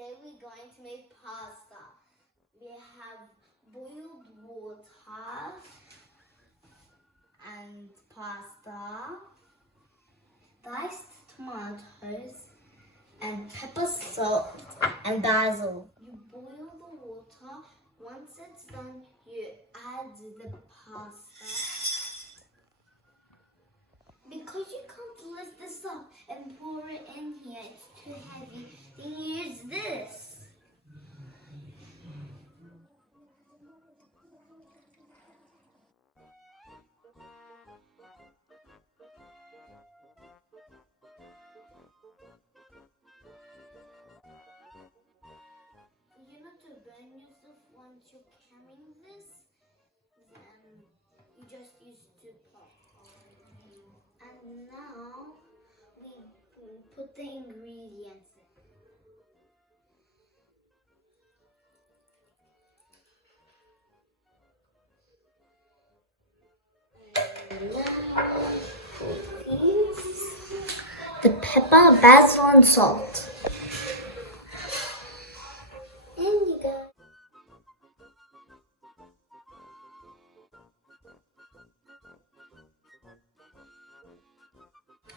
today we're going to make pasta. We have boiled water and pasta, diced tomatoes, and pepper, salt, and basil. You boil the water. Once it's done, you add the pasta. Because you can't lift this up and pour it in here, it's too heavy, then you use this. You know, to burn yourself once you're carrying this, then you just use two pots. And now we put the ingredients in. The pepper, basil, and salt. And you go.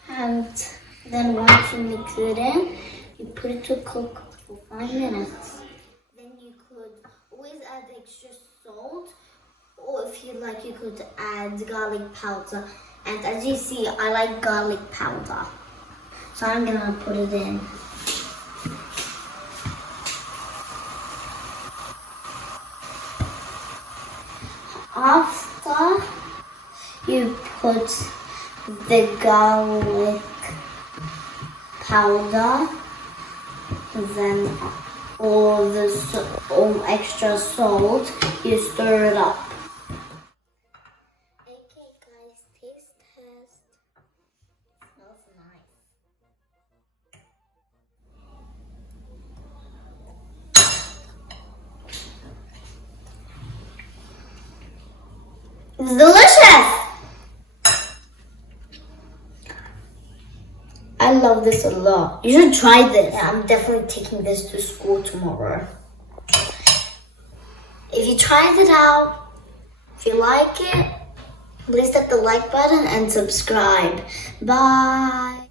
And then once you mix it in, you put it to cook for 5 minutes. Then you could always add extra salt, or if you like, you could add garlic powder. And as you see, I like garlic powder, so I'm gonna put it in. After you put the garlic powder, then all the extra salt, you stir it up. Okay guys, taste test. Smells nice. It's delicious! I love this a lot. You should try this. Yeah, I'm definitely taking this to school tomorrow. If you tried it out, if you like it, please hit the like button and subscribe. Bye.